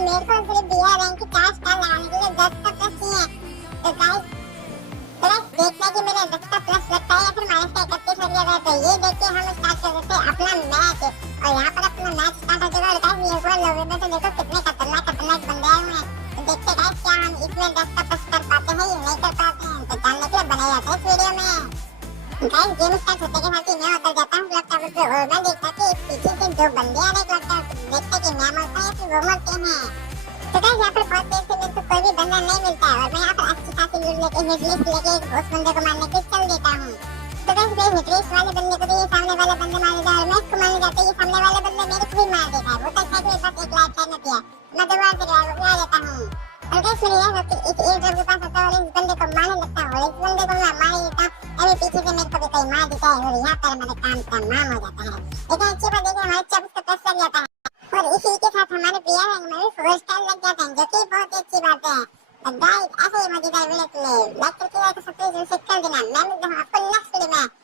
मेरे को सिर्फ दिया रैंक की 4 स्टार लगाने के लिए 10 का प्लस चाहिए। तो गाइस देखना कि मेरे 10 का प्लस लगता है या फिर माइनस का 31 लग जाता है। तो ये देख के हम स्टार्ट कर देते हैं अपना मैच, और यहाँ पर अपना मैच स्टार्ट हो जाएगा। और गाइस ये हुआ लोगों में तो देखो कितने खतरनाक खतरनाक बंदे आए हुए हैं। तो देखते गाइस क्या हम इसमें 10 का प्लस कर पाते हैं या नहीं कर पाते हैं, तो जानने के लिए बनाया जाता है इस वीडियो में। गाइस गेम स्टार्ट होते के साथ ही मैं उतर जाता हूँ क्लॉक टावर पे, और मैं देखता कि पीछे से 2 बंदे आ रहे क्लॉक टावर पे। देखता कि मैं मरता हूँ या फिर वो मरते हैं। तो गाइस यहाँ पर बहुत देर से मेरे को कोई भी बंदा नहीं मिलता है, और मैं यहाँ पर अच्छी खासी लूट लेके हिट लिस्ट लेके उस बंदे को मारने के लिए चल देता हूँ। तो गाइस मैं हिट लिस्ट वाले बंदे को तो ये सामने वाला बंदा मार देता है, और मैं इसको मारने जाता हूँ ये सामने वाला बंदा मेरे को भी मार देता है। वो तक है कि मेरे पास एक लाइफ टाइम होती है, मैं दोबारा से रिवाइव लेता हूँ। और गाइस मेरे यहाँ एक ड्रॉप के पास आता है और इस बंदे को मारने लगता हूँ, और इस बंदे को मैं मार देता हूँ। अभी पीछे से मेरे को भी कोई मार देता है, और यहाँ पर मेरा काम तमाम हो जाता है। लेकिन अच्छी बात है कि हमारे 24 का प्लस लग जाता है, और इसी के साथ हमारे प्लेयर रैंक में भी 4 स्टार लग जाते हैं, जो कि बहुत अच्छी बात है। तो गाइस ऐसे ही मजेदार वीडियो के लिए लाइक करके सब्सक्राइब कर देना। मैं मिलता हूँ आपको नेक्स्ट वीडियो में।